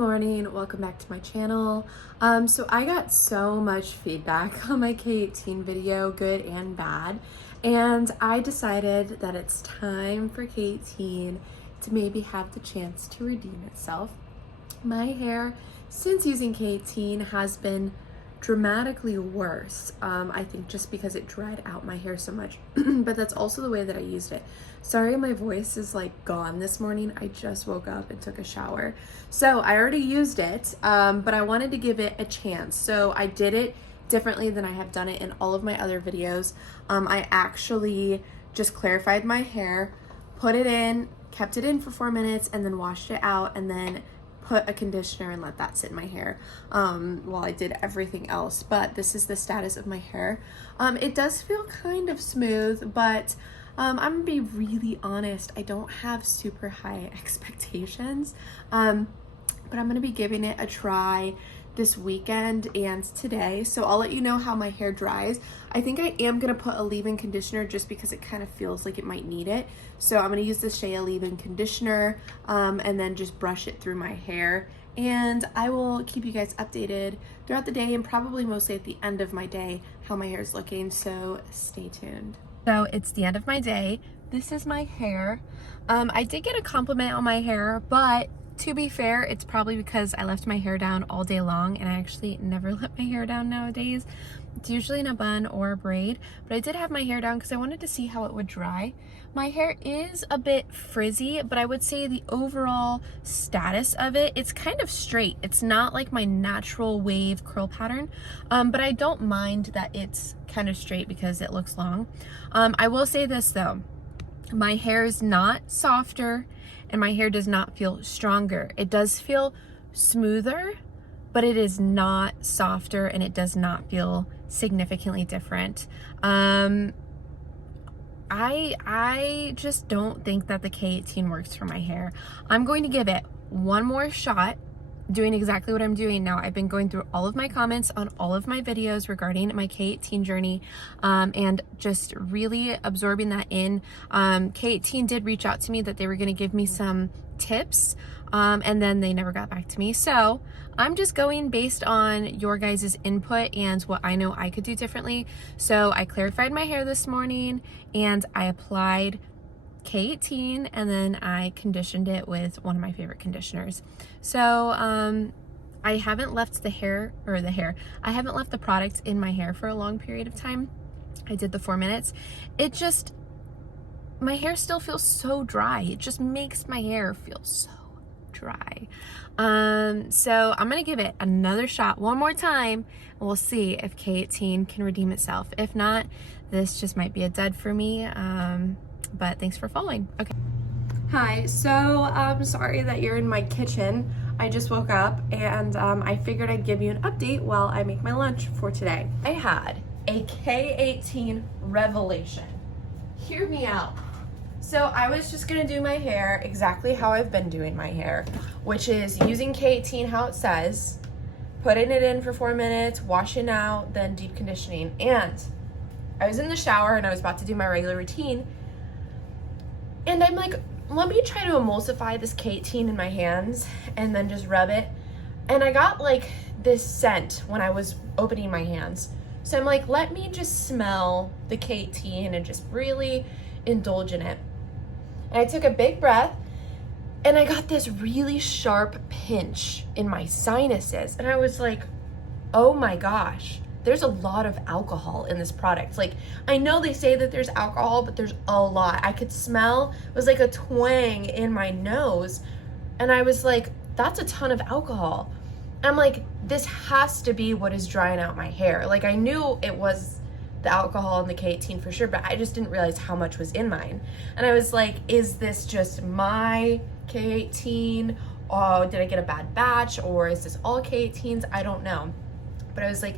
morning, welcome back to my channel. So I got so much feedback on my K18 video, good and bad, and I decided that it's time for K18 to maybe have the chance to redeem itself. My hair, since using K18, has been dramatically worse. I think just because it dried out my hair so much, but that's also the way that I used it. Sorry, my voice is like gone this morning. I just woke up and took a shower. So I already used it, but I wanted to give it a chance. So I did it differently than I have done it in all of my other videos. I actually just clarified my hair, put it in, kept it in for 4 minutes, and then washed it out, and then put a conditioner and let that sit in my hair while I did everything else. But this is the status of my hair. It does feel kind of smooth, but I'm gonna be really honest, I don't have super high expectations, but I'm gonna be giving it a try this weekend and today, so I'll let you know how my hair dries. I think I am gonna put a leave-in conditioner just because it kind of feels like it might need it. So I'm gonna use the Shea leave-in conditioner and then just brush it through my hair, and I will keep you guys updated throughout the day and probably mostly at the end of my day how my hair is looking, so stay tuned. So it's the end of my day. This is my hair. I did get a compliment on my hair, but to be fair, it's probably because I left my hair down all day long, and I actually never let my hair down nowadays. It's usually in a bun or a braid, but I did have my hair down because I wanted to see how it would dry. My hair is a bit frizzy, but I would say the overall status of it, it's kind of straight. It's not like my natural wave curl pattern, but I don't mind that it's kind of straight because it looks long. I will say this though, my hair is not softer and my hair does not feel stronger. It does feel smoother, but it is not softer and it does not feel significantly different. I just don't think that the K18 works for my hair. I'm going to give it one more shot doing exactly what I'm doing now. I've been going through all of my comments on all of my videos regarding my K18 journey and just really absorbing that in. K18 did reach out to me that they were going to give me some tips and then they never got back to me. So I'm just going based on your guys' input and what I know I could do differently. So I clarified my hair this morning and I applied K18 and then I conditioned it with one of my favorite conditioners. So I haven't left I haven't left the product in my hair for a long period of time. I did the 4 minutes. My hair still feels so dry. It just makes my hair feel so dry. So I'm gonna give it another shot one more time and we'll see if K18 can redeem itself. If not, this just might be a dud for me. But thanks for following. Okay. Hi, so I'm sorry that you're in my kitchen. I just woke up and I figured I'd give you an update while I make my lunch for today. I had a K18 revelation. Hear me out. So I was just gonna do my hair exactly how I've been doing my hair, which is using K18 how it says, putting it in for 4 minutes, washing out, then deep conditioning. And I was in the shower and I was about to do my regular routine, and I'm like, let me try to emulsify this K18 in my hands and then just rub it. And I got like this scent when I was opening my hands. So I'm like, let me just smell the K18 and just really indulge in it. And I took a big breath and I got this really sharp pinch in my sinuses. And I was like, oh my gosh, there's a lot of alcohol in this product. Like, I know they say that there's alcohol, but there's a lot. I could smell, it was like a twang in my nose. And I was like, that's a ton of alcohol. I'm like, this has to be what is drying out my hair. Like, I knew it was the alcohol in the K18 for sure, but I just didn't realize how much was in mine. And I was like, is this just my K18? Oh, did I get a bad batch? Or is this all K18s? I don't know. But I was like,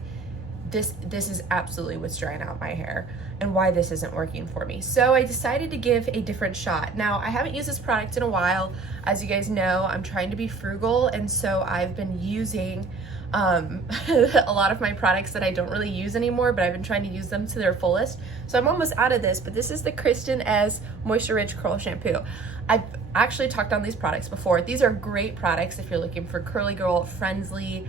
this is absolutely what's drying out my hair. and why this isn't working for me. So I decided to give a different shot. Now, I haven't used this product in a while. As you guys know, I'm trying to be frugal, and so I've been using a lot of my products that I don't really use anymore, but I've been trying to use them to their fullest. So I'm almost out of this, but this is the Christina and I Moisture Rich Curl Shampoo. I've actually talked on these products before. These are great products if you're looking for curly girl, friendly,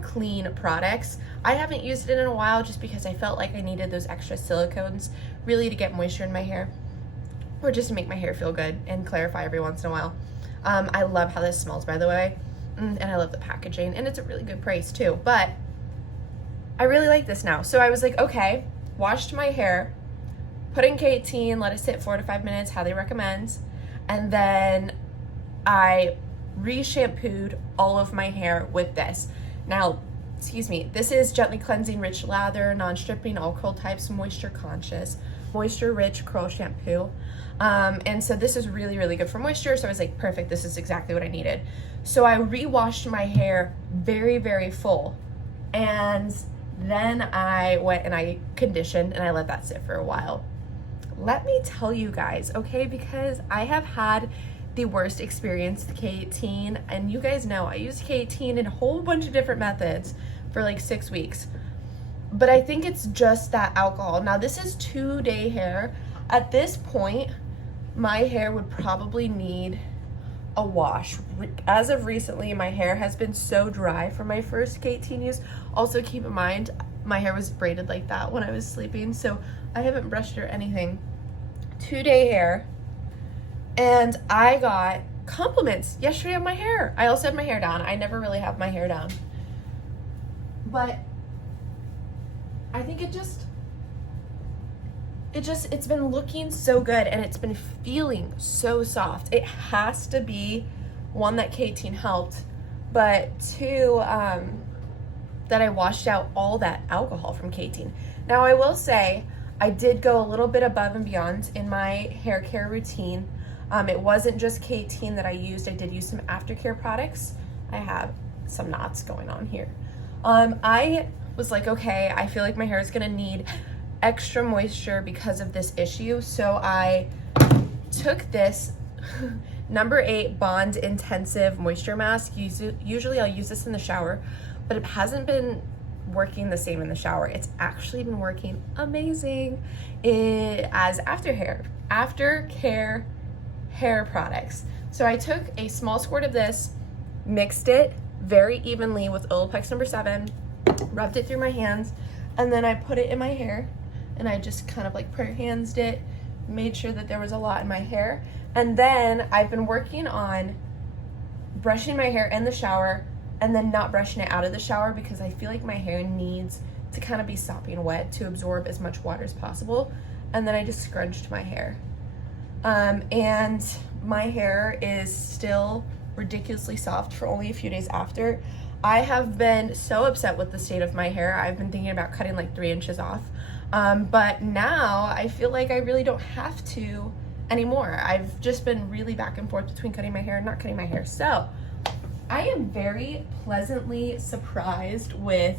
clean products. I haven't used it in a while just because I felt like I needed those extra silicones really to get moisture in my hair, or just to make my hair feel good and clarify every once in a while. I love how this smells, by the way. And I love the packaging, and it's a really good price too, but I really like this now. So I was like, okay, washed my hair, put in K18, let it sit 4 to 5 minutes, how they recommend, and then I re-shampooed all of my hair with this. Now, excuse me, this is gently cleansing, rich lather, non-stripping, all curl types, moisture conscious, moisture rich curl shampoo. And so this is really, really good for moisture. So I was like, perfect, this is exactly what I needed. So I re-washed my hair very, very full. And then I went and I conditioned and I let that sit for a while. Let me tell you guys, okay, because I have had the worst experience with K18, and you guys know I used K18 in a whole bunch of different methods for like 6 weeks. But I think it's just that alcohol. Now this is 2-day hair. At this point, my hair would probably need a wash. As of recently, my hair has been so dry from my first K18 use. Also keep in mind, my hair was braided like that when I was sleeping, so I haven't brushed or anything. 2-day hair, and I got compliments yesterday on my hair. I also had my hair down. I never really have my hair down, but I think it's been looking so good, and it's been feeling so soft. It has to be, one, that K18 helped, but 2, that I washed out all that alcohol from K18. Now I will say, I did go a little bit above and beyond in my hair care routine. It wasn't just K18 that I used. I did use some aftercare products. I have some knots going on here. I was like, okay, I feel like my hair is gonna need extra moisture because of this issue. So I took this number 8 Bond Intensive Moisture Mask. Usually I'll use this in the shower, but it hasn't been working the same in the shower. It's actually been working amazing as aftercare hair products. So I took a small squirt of this, mixed it very evenly with Olaplex number 7, rubbed it through my hands, and then I put it in my hair, and I just kind of like prayer-handsed it, made sure that there was a lot in my hair. And then I've been working on brushing my hair in the shower and then not brushing it out of the shower, because I feel like my hair needs to kind of be sopping wet to absorb as much water as possible. And then I just scrunched my hair. And my hair is still ridiculously soft for only a few days after. I have been so upset with the state of my hair. I've been thinking about cutting like 3 inches off. But now I feel like I really don't have to anymore. I've just been really back and forth between cutting my hair and not cutting my hair. So I am very pleasantly surprised with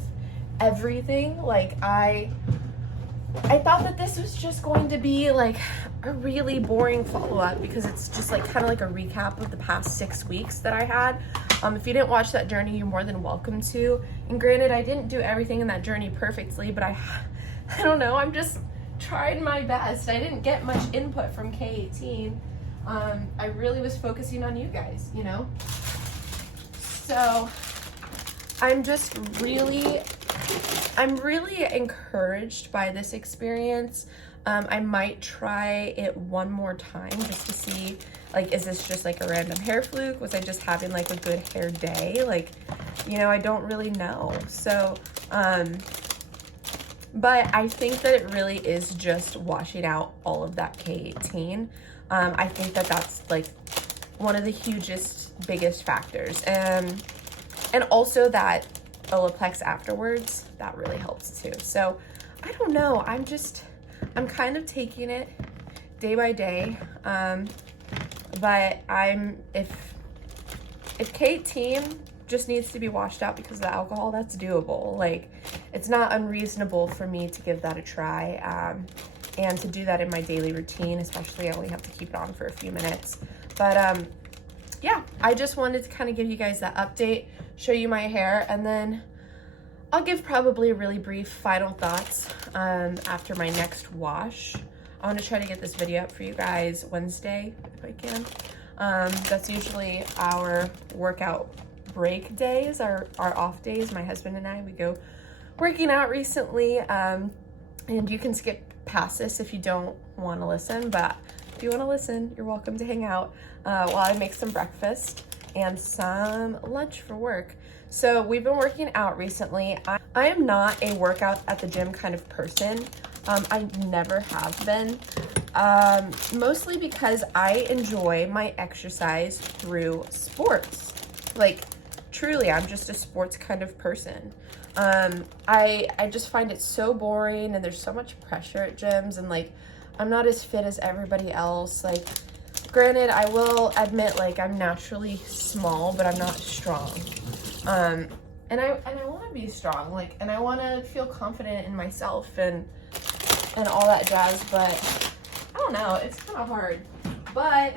everything. Like I thought that this was just going to be like a really boring follow-up, because it's just like kind of like a recap of the past 6 weeks that I had. If you didn't watch that journey, you're more than welcome to. And granted, I didn't do everything in that journey perfectly, but I don't know, I'm just trying my best. I didn't get much input from K18. I really was focusing on you guys, you know? So I'm really encouraged by this experience. I might try it one more time just to see, like, is this just like a random hair fluke? Was I just having like a good hair day? Like, you know, I don't really know. So, but I think that it really is just washing out all of that K18. I think that that's like one of the biggest factors. And also that Olaplex afterwards, that really helps too. So I don't know, I'm kind of taking it day by day. But if K18 just needs to be washed out because of the alcohol, that's doable. Like, it's not unreasonable for me to give that a try. and to do that in my daily routine, especially I only have to keep it on for a few minutes. But yeah, I just wanted to kind of give you guys that update, show you my hair, and then I'll give probably a really brief final thoughts after my next wash. I want to try to get this video up for you guys Wednesday if I can. That's usually our workout break days, our off days. My husband and I, we go working out recently, and you can skip past this if you don't want to listen, but if you want to listen, you're welcome to hang out while I make some breakfast and some lunch for work. So we've been working out recently. I am not a workout at the gym kind of person. I never have been, mostly because I enjoy my exercise through sports. Like, truly, I'm just a sports kind of person. I just find it so boring, and there's so much pressure at gyms, and like, I'm not as fit as everybody else. Like, granted, I will admit, like, I'm naturally small, but I'm not strong. And I want to be strong, like, and I want to feel confident in myself and all that jazz, but I don't know, it's kind of hard, but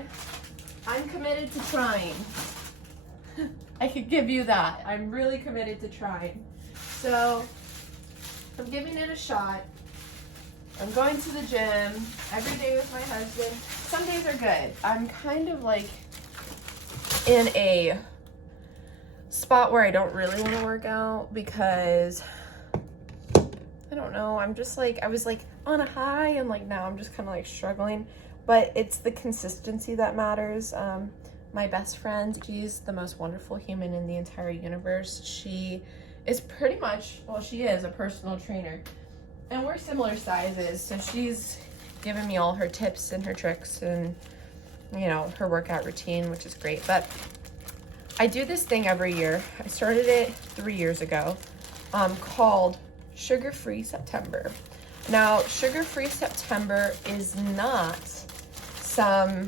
I'm committed to trying. I could give you that. I'm really committed to trying. So I'm giving it a shot. I'm going to the gym every day with my husband. Some days are good. I'm kind of like in a spot where I don't really want to work out because I don't know, I'm just like, I was like on a high, and like now I'm just kind of like struggling, but it's the consistency that matters. My best friend, she's the most wonderful human in the entire universe. She is pretty much, well, she is a personal trainer, and we're similar sizes, so she's given me all her tips and her tricks and, you know, her workout routine, which is great. But I do this thing every year. I started it 3 years ago, called Sugar-Free September. Now, Sugar-Free September is not some,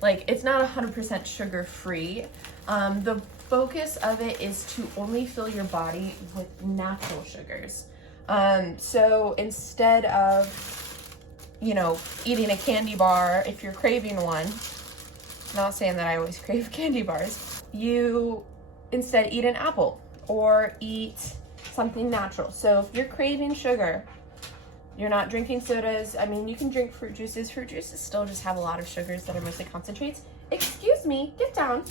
like, it's not 100% sugar-free. The focus of it is to only fill your body with natural sugars. So instead of, you know, eating a candy bar, if you're craving one, not saying that I always crave candy bars, you instead eat an apple or eat something natural. So if you're craving sugar, you're not drinking sodas. I mean, you can drink fruit juices. Fruit juices still just have a lot of sugars that are mostly concentrates. Excuse me, get down.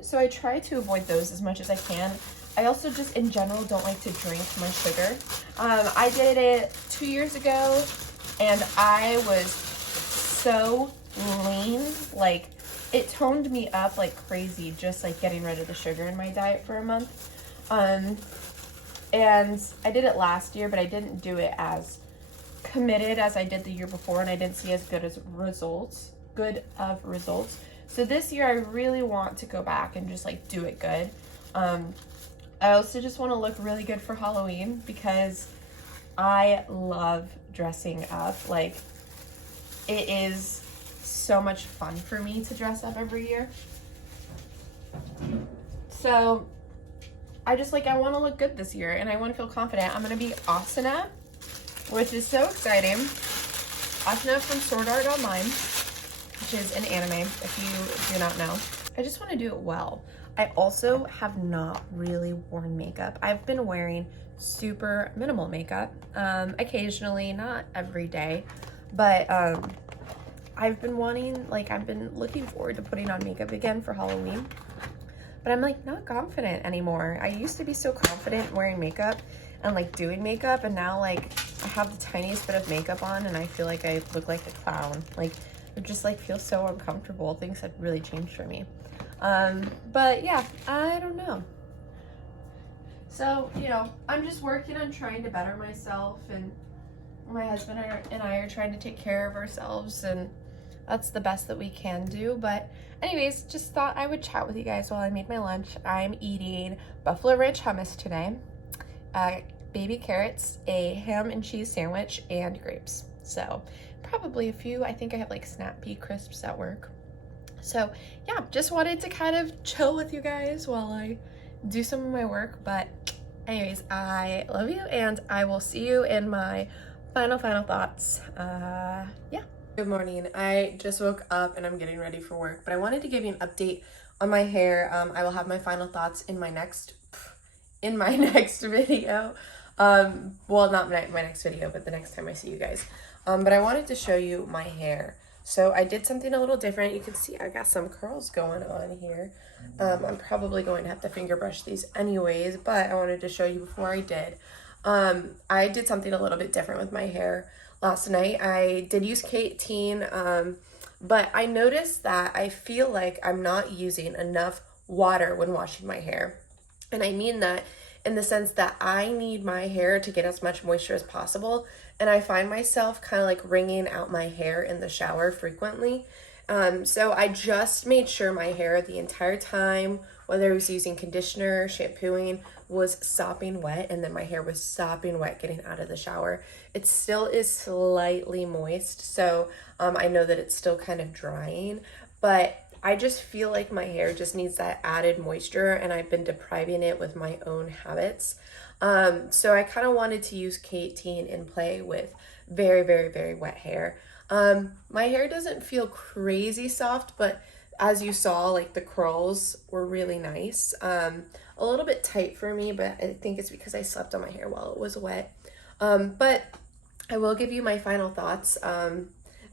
So I try to avoid those as much as I can. I also just in general don't like to drink my sugar. I did it 2 years ago, and I was so lean. Like, it toned me up like crazy, just like getting rid of the sugar in my diet for a month. And I did it last year, but I didn't do it as committed as I did the year before, and I didn't see as good of results. So this year I really want to go back and just like do it good. I also just want to look really good for Halloween because I love dressing up. Like, it is so much fun for me to dress up every year. So I just like, I want to look good this year, and I want to feel confident. I'm going to be Asuna, which is so exciting. Asuna from Sword Art Online, which is an anime, if you do not know. I just want to do it well. I also have not really worn makeup. I've been wearing super minimal makeup, occasionally, not every day, but I've been wanting, like, I've been looking forward to putting on makeup again for Halloween, but I'm like not confident anymore. I used to be so confident wearing makeup and like doing makeup, and now like I have the tiniest bit of makeup on and I feel like I look like a clown. Like, it just like feels so uncomfortable. Things have really changed for me. But yeah, I don't know. So, you know, I'm just working on trying to better myself, and my husband and I are trying to take care of ourselves, and that's the best that we can do. But anyways, just thought I would chat with you guys while I made my lunch. I'm eating buffalo ranch hummus today, baby carrots, a ham and cheese sandwich, and grapes. So probably a few, I think I have like snap pea crisps at work. So yeah, just wanted to kind of chill with you guys while I do some of my work. But Anyways, I love you, and I will see you in my final thoughts. Yeah. Good morning. I just woke up and I'm getting ready for work, but I wanted to give you an update on my hair. I will have my final thoughts in my next video. Well, not my next video, but the next time I see you guys. But I wanted to show you my hair. So I did something a little different. You can see I got some curls going on here. I'm probably going to have to finger brush these anyways, but I wanted to show you before I did. I did something a little bit different with my hair last night. I did use K18, but I noticed that I feel like I'm not using enough water when washing my hair. And I mean that in the sense that I need my hair to get as much moisture as possible. And I find myself kind of like wringing out my hair in the shower frequently. So I just made sure my hair the entire time, whether I was using conditioner, shampooing, was sopping wet, and then my hair was sopping wet getting out of the shower. It still is slightly moist, so I know that it's still kind of drying, but I just feel like my hair just needs that added moisture, and I've been depriving it with my own habits. So I kind of wanted to use K18 and play with very wet hair. My hair doesn't feel crazy soft, but as you saw, like the curls were really nice. A little bit tight for me, but I think it's because I slept on my hair while it was wet. But I will give you my final thoughts.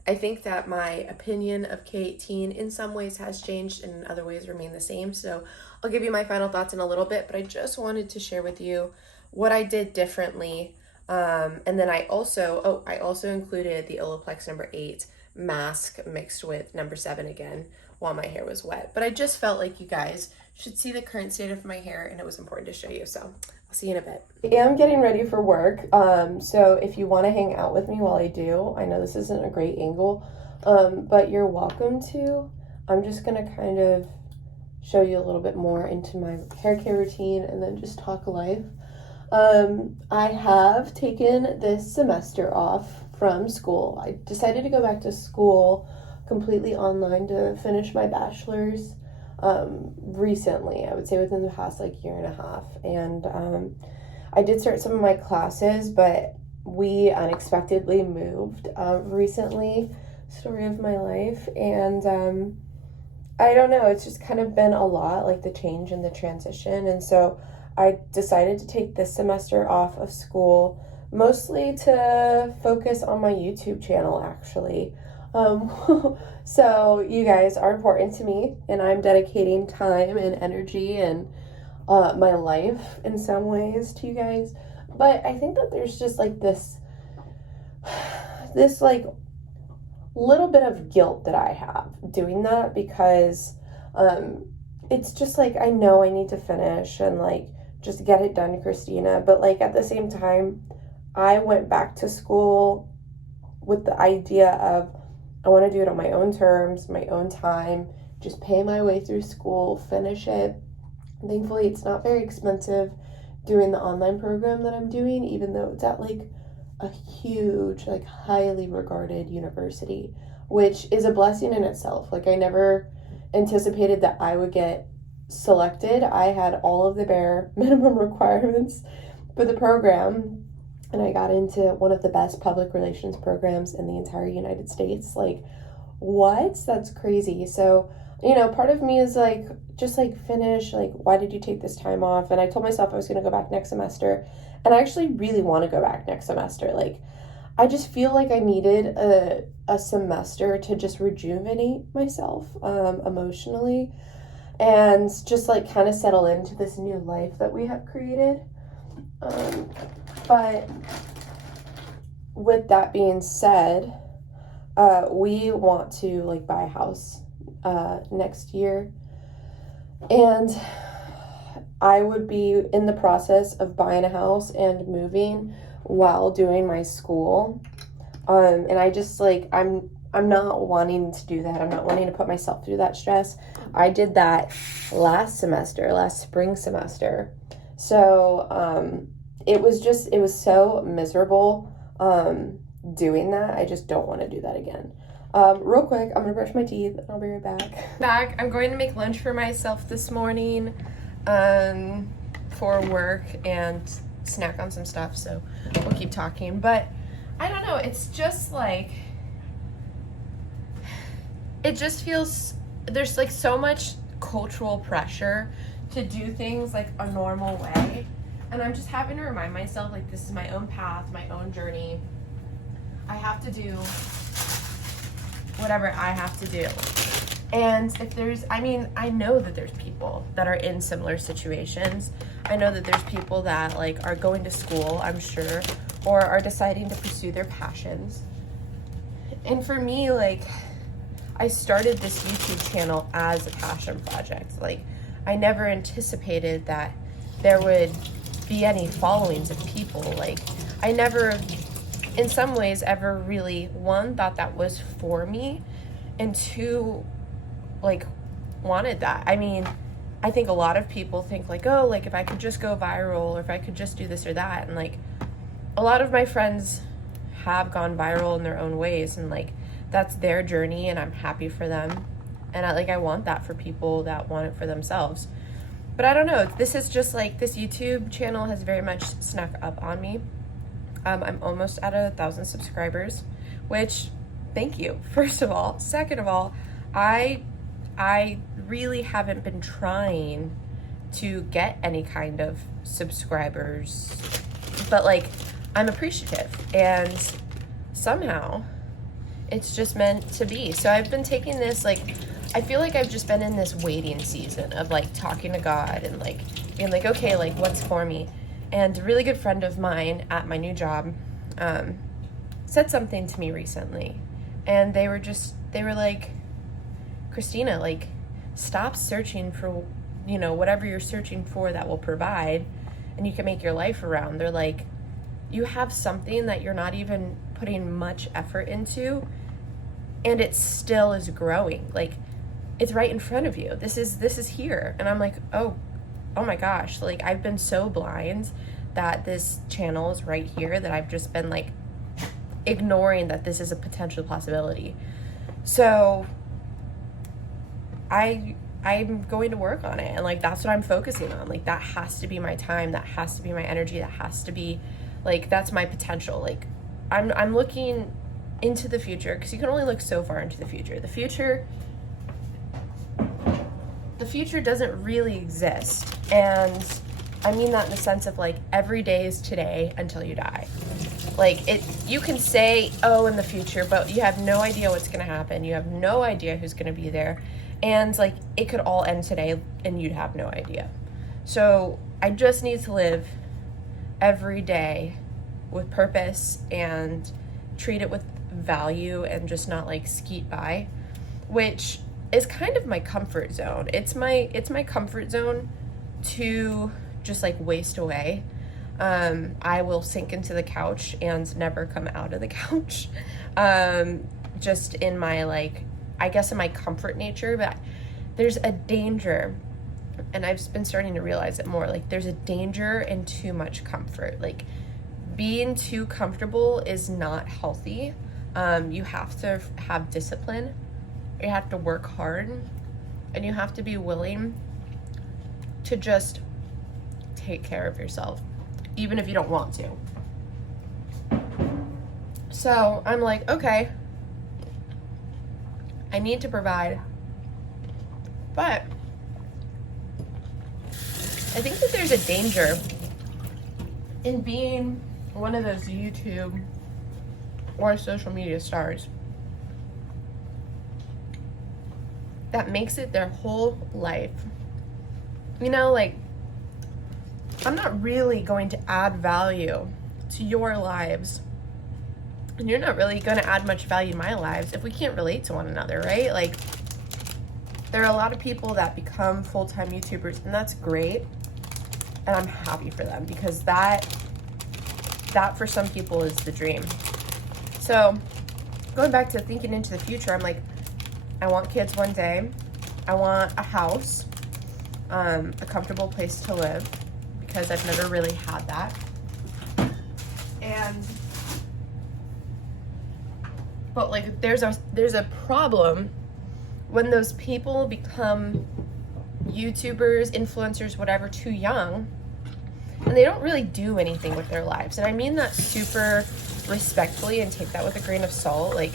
I think that my opinion of K18 in some ways has changed and in other ways remain the same. So I'll give you my final thoughts in a little bit, but I just wanted to share with you what I did differently. And then I also included the Olaplex number 8 mask mixed with number 7 again while my hair was wet. But I just felt like you guys should see the current state of my hair, and it was important to show you. So I'll see you in a bit. I am getting ready for work. So if you want to hang out with me while I do, I know this isn't a great angle, but you're welcome to. I'm just going to kind of show you a little bit more into my hair care routine and then just talk life. I have taken this semester off from school. I decided to go back to school completely online to finish my bachelor's recently, I would say within the past like year and a half. And I did start some of my classes, but we unexpectedly moved recently. Story of my life. And I don't know, it's just kind of been a lot, like the change and the transition. And so I decided to take this semester off of school, mostly to focus on my YouTube channel, actually. So you guys are important to me, and I'm dedicating time and energy and my life in some ways to you guys. But I think that there's just like this like little bit of guilt that I have doing that, because it's just like I know I need to finish and like just get it done, Christina. But like at the same time, I went back to school with the idea of I want to do it on my own terms, my own time, just pay my way through school, finish it. Thankfully, it's not very expensive doing the online program that I'm doing, even though it's at like a huge, like highly regarded university, which is a blessing in itself. Like I never anticipated that I would get selected. I had all of the bare minimum requirements for the program, and I got into one of the best public relations programs in the entire United States. Like, what? That's crazy. So, you know, part of me is like, just like finish, like, why did you take this time off? And I told myself I was going to go back next semester, and I actually really want to go back next semester. Like, I just feel like I needed a semester to just rejuvenate myself emotionally and just like kind of settle into this new life that we have created. But with that being said, we want to like buy a house next year, and I would be in the process of buying a house and moving while doing my school. And I just like I'm not wanting to do that. I'm not wanting to put myself through that stress. I did that last spring semester. So it was so miserable doing that. I just don't want to do that again. Real quick, I'm gonna brush my teeth and I'll be right back. I'm going to make lunch for myself this morning. for work and snack on some stuff, so we'll keep talking. But I don't know, it's just like, it just feels, there's like so much cultural pressure to do things like a normal way, and I'm just having to remind myself, like, this is my own path, my own journey. I have to do whatever I have to do. And if there's, I mean, I know that there's people that are in similar situations. I know that there's people that like are going to school, I'm sure, or are deciding to pursue their passions. And for me, like, I started this YouTube channel as a passion project. Like, I never anticipated that there would be any followings of people. Like, I never, in some ways, ever really, one, thought that was for me, and two, like, wanted that. I mean, I think a lot of people think like, oh, like, if I could just go viral, or if I could just do this or that. And like, a lot of my friends have gone viral in their own ways, and like, that's their journey, and I'm happy for them. And I want that for people that want it for themselves. But I don't know, this is just like, this YouTube channel has very much snuck up on me. I'm almost at 1,000 subscribers, which, thank you, first of all. Second of all, I really haven't been trying to get any kind of subscribers, but like, I'm appreciative, and somehow it's just meant to be. So I've been taking this, like, I feel like I've just been in this waiting season of like talking to God and like being like, okay, like, what's for me? And a really good friend of mine at my new job said something to me recently, and they were like, Christina, like, stop searching for, you know, whatever you're searching for that will provide and you can make your life around. They're like, you have something that you're not even putting much effort into, and it still is growing. Like, it's right in front of you. This is here. And I'm like, oh my gosh, like, I've been so blind that this channel is right here, that I've just been like ignoring that this is a potential possibility. So I'm going to work on it, and like, that's what I'm focusing on. Like, that has to be my time, that has to be my energy, that has to be like, that's my potential. Like, I'm looking into the future, because you can only look so far into the future. The future doesn't really exist, and I mean that in the sense of like, every day is today until you die. Like, you can say, oh, in the future, but you have no idea what's going to happen. You have no idea who's going to be there. And like, it could all end today and you'd have no idea. So I just need to live every day with purpose and treat it with value, and just not like skeet by, which is kind of my comfort zone. It's my comfort zone to just like waste away. I will sink into the couch and never come out of the couch. Just in my, like, I guess in my comfort nature. But there's a danger, and I've been starting to realize it more, like, there's a danger in too much comfort. Like, being too comfortable is not healthy. You have to have discipline, you have to work hard, and you have to be willing to just take care of yourself, even if you don't want to. So I'm like, okay, I need to provide, but I think that there's a danger in being one of those YouTube or social media stars that makes it their whole life. You know, like, I'm not really going to add value to your lives, and you're not really going to add much value to my lives if we can't relate to one another, right? Like, there are a lot of people that become full-time YouTubers, and that's great, and I'm happy for them, because that for some people is the dream. So going back to thinking into the future, I'm like, I want kids one day, I want a house, a comfortable place to live, because I've never really had that. But like, there's a problem when those people become YouTubers, influencers, whatever, too young, and they don't really do anything with their lives. And I mean that super respectfully, and take that with a grain of salt. Like,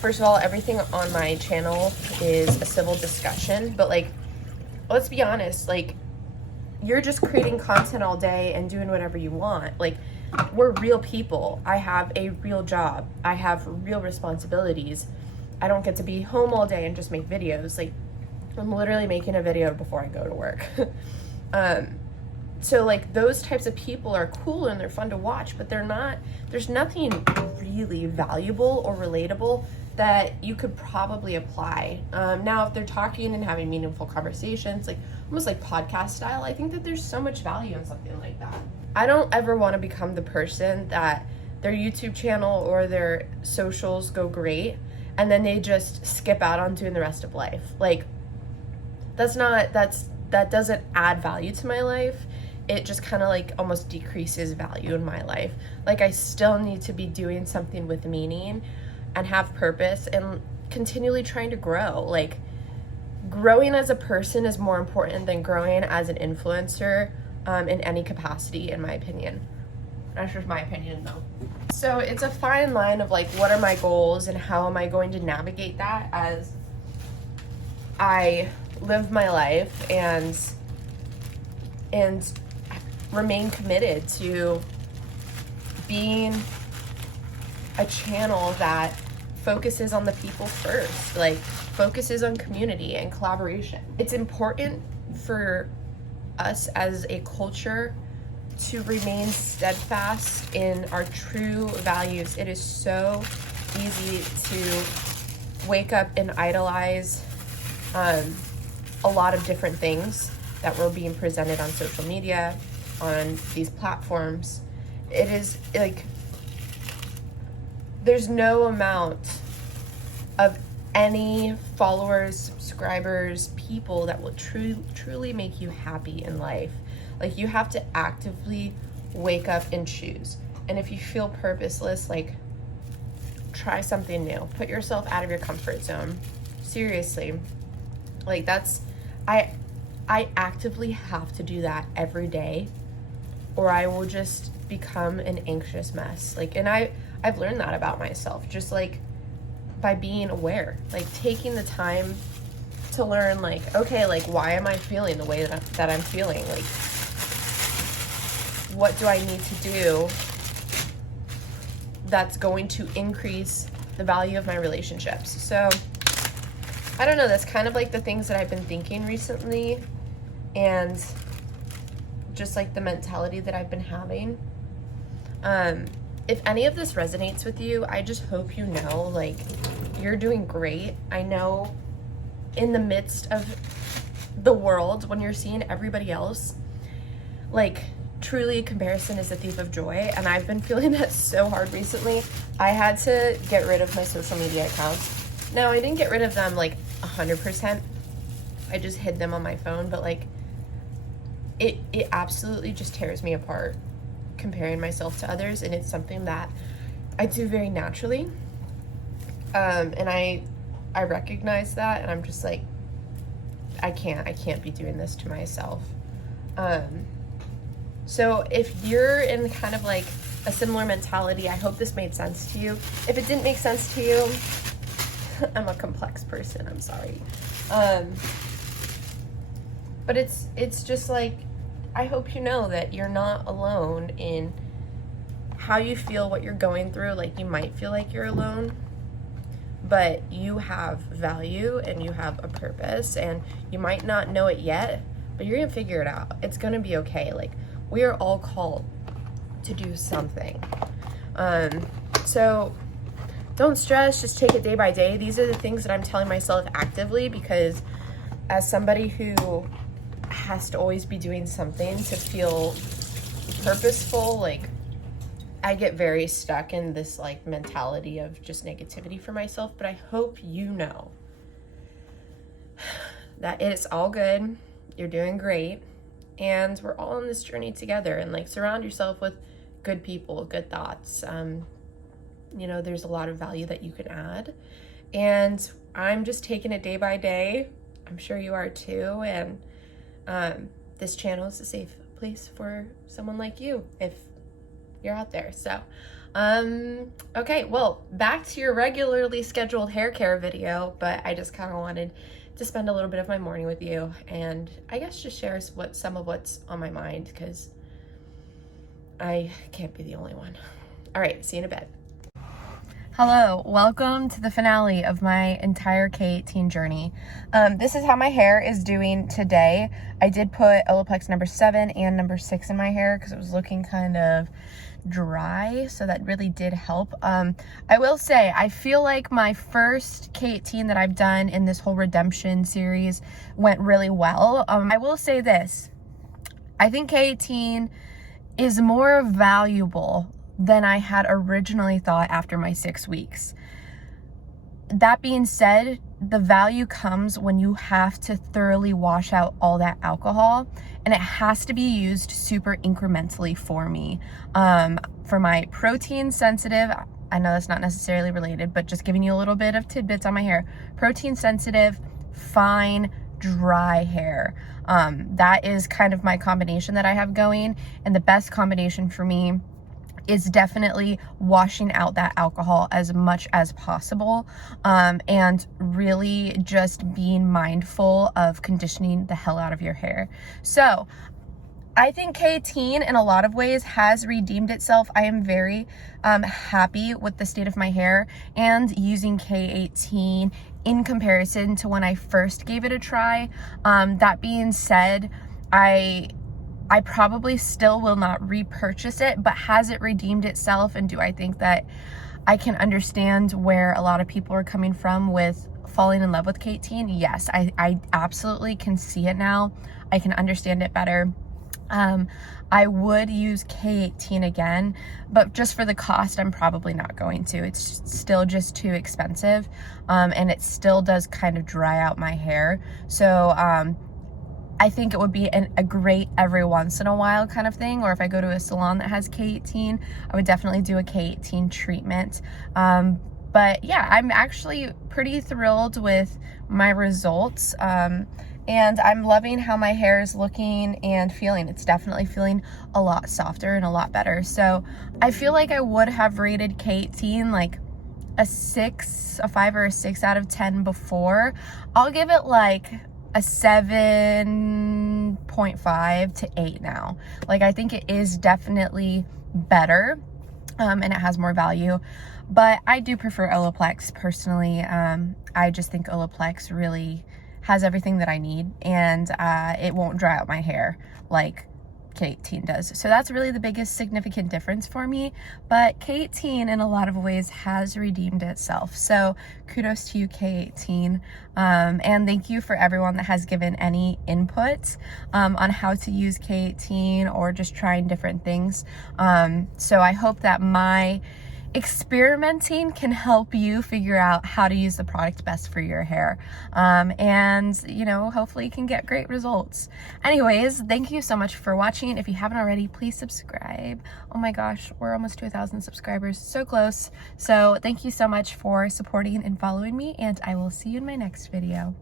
first of all, everything on my channel is a civil discussion, but like, let's be honest, like, you're just creating content all day and doing whatever you want. Like, we're real people. I have a real job. I have real responsibilities. I don't get to be home all day and just make videos. Like, I'm literally making a video before I go to work. So like, those types of people are cool and they're fun to watch, but there's nothing really valuable or relatable that you could probably apply. Now, if they're talking and having meaningful conversations, like almost like podcast style, I think that there's so much value in something like that. I don't ever want to become the person that their YouTube channel or their socials go great and then they just skip out on doing the rest of life. Like, that doesn't add value to my life. It just kind of like almost decreases value in my life. Like, I still need to be doing something with meaning and have purpose and continually trying to grow. Like, growing as a person is more important than growing as an influencer in any capacity, in my opinion. That's just my opinion, though. So it's a fine line of like, what are my goals and how am I going to navigate that as I live my life and remain committed to being a channel that focuses on the people first, like focuses on community and collaboration. It's important for us as a culture to remain steadfast in our true values. It is so easy to wake up and idolize a lot of different things that were being presented on social media, on these platforms. It is like, there's no amount of any followers, subscribers, people that will truly make you happy in life. Like, you have to actively wake up and choose. And if you feel purposeless, like, try something new. Put yourself out of your comfort zone. Seriously. Like, I actively have to do that every day, or I will just become an anxious mess. Like, and I've learned that about myself, just like by being aware, like taking the time to learn, like, okay, like, why am I feeling the way that I'm feeling? Like, what do I need to do that's going to increase the value of my relationships? So I don't know, that's kind of like the things that I've been thinking recently, and just like the mentality that I've been having. If any of this resonates with you, I just hope you know, like, you're doing great. I know in the midst of the world, when you're seeing everybody else, like, truly comparison is the thief of joy, and I've been feeling that so hard recently. I had to get rid of my social media accounts. Now, I didn't get rid of them like 100%. I just hid them on my phone, but like, it absolutely just tears me apart comparing myself to others, and it's something that I do very naturally. And I recognize that, and I'm just like, I can't be doing this to myself. So if you're in kind of like a similar mentality, I hope this made sense to you. If it didn't make sense to you, I'm a complex person, I'm sorry. But it's just like, I hope you know that you're not alone in how you feel, what you're going through. Like, you might feel like you're alone, but you have value and you have a purpose, and you might not know it yet, but you're gonna figure it out. It's gonna be okay. Like, we are all called to do something. So don't stress, just take it day by day. These are the things that I'm telling myself actively, because as somebody who has to always be doing something to feel purposeful, like, I get very stuck in this like mentality of just negativity for myself. But I hope you know that it's all good. You're doing great, and we're all on this journey together. And like, surround yourself with good people, good thoughts. You know, there's a lot of value that you can add, and I'm just taking it day by day. I'm sure you are too. And this channel is a safe place for someone like you if you're out there. So, okay, well, back to your regularly scheduled hair care video, but I just kind of wanted to spend a little bit of my morning with you and I guess just share some of what's on my mind, because I can't be the only one. All right, see you in a bit. Hello, welcome to the finale of my entire K18 journey. This is how my hair is doing today. I did put Olaplex number 7 and number 6 in my hair because it was looking kind of dry, so that really did help. I will say, I feel like my first K18 that I've done in this whole redemption series went really well. I will say this, I think K18 is more valuable than I had originally thought after my 6 weeks. That being said, the value comes when you have to thoroughly wash out all that alcohol, and it has to be used super incrementally for me. For my protein sensitive, I know that's not necessarily related, but just giving you a little bit of tidbits on my hair. Protein sensitive, fine, dry hair. That is kind of my combination that I have going, and the best combination for me is definitely washing out that alcohol as much as possible, and really just being mindful of conditioning the hell out of your hair. So I think K18 in a lot of ways has redeemed itself. I am very happy with the state of my hair and using K18 in comparison to when I first gave it a try. That being said, I probably still will not repurchase it, but has it redeemed itself? And do I think that I can understand where a lot of people are coming from with falling in love with K18? Yes, I absolutely can see it now. I can understand it better. I would use K18 again, but just for the cost, I'm probably not going to. It's still just too expensive, and it still does kind of dry out my hair. So, I think it would be a great every once in a while kind of thing, or if I go to a salon that has K18, I would definitely do a K18 treatment. But yeah, I'm actually pretty thrilled with my results, and I'm loving how my hair is looking and feeling. It's definitely feeling a lot softer and a lot better. So I feel like I would have rated K18 like a 5 or a 6 out of 10 before. I'll give it like a 7.5 to 8 now. Like, I think it is definitely better, and it has more value, but I do prefer Olaplex personally. I just think Olaplex really has everything that I need, and it won't dry out my hair like K18 does. So that's really the biggest significant difference for me, but K18 in a lot of ways has redeemed itself. So kudos to you, K18, and thank you for everyone that has given any input on how to use K18 or just trying different things. So I hope that my experimenting can help you figure out how to use the product best for your hair, and you know, hopefully you can get great results. Anyways, thank you so much for watching. If you haven't already, please subscribe. Oh my gosh, we're almost to 1,000 subscribers, so close. So thank you so much for supporting and following me, and I will see you in my next video.